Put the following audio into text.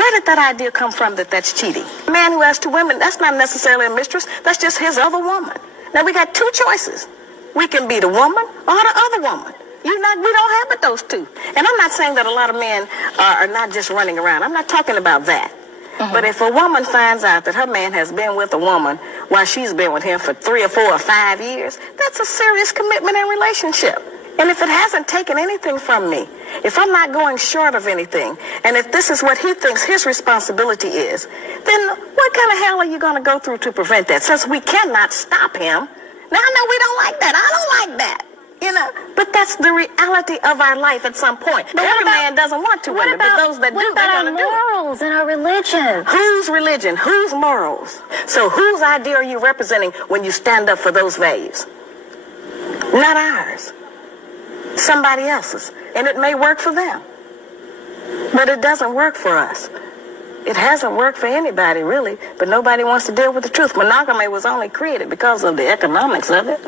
Where did that idea come from that that's cheating? A man who has two women, that's not necessarily a mistress. That's just his other woman. Now, we got two choices. We can be the woman or the other woman. We don't have but those two. And I'm not saying that a lot of men are not just running around. I'm not talking about that. But if a woman finds out that her man has been with a woman while she's been with him for 3 or 4 or 5 years, that's a serious commitment and relationship. And if it hasn't taken anything from me, if I'm not going short of anything, and if this is what he thinks his responsibility is, then what kind of hell are you going to go through to prevent that? Since we cannot stop him. Now, I know we don't like that. I don't like that. But that's the reality of our life at some point. But every man doesn't want two women, but those that do, they're going to do it. What about our morals and our religion? Whose religion? Whose morals? So whose idea are you representing when you stand up for those values? Not ours. Somebody else's. And it may work for them. But it doesn't work for us. It hasn't worked for anybody, really. But nobody wants to deal with the truth. Monogamy was only created because of the economics of it.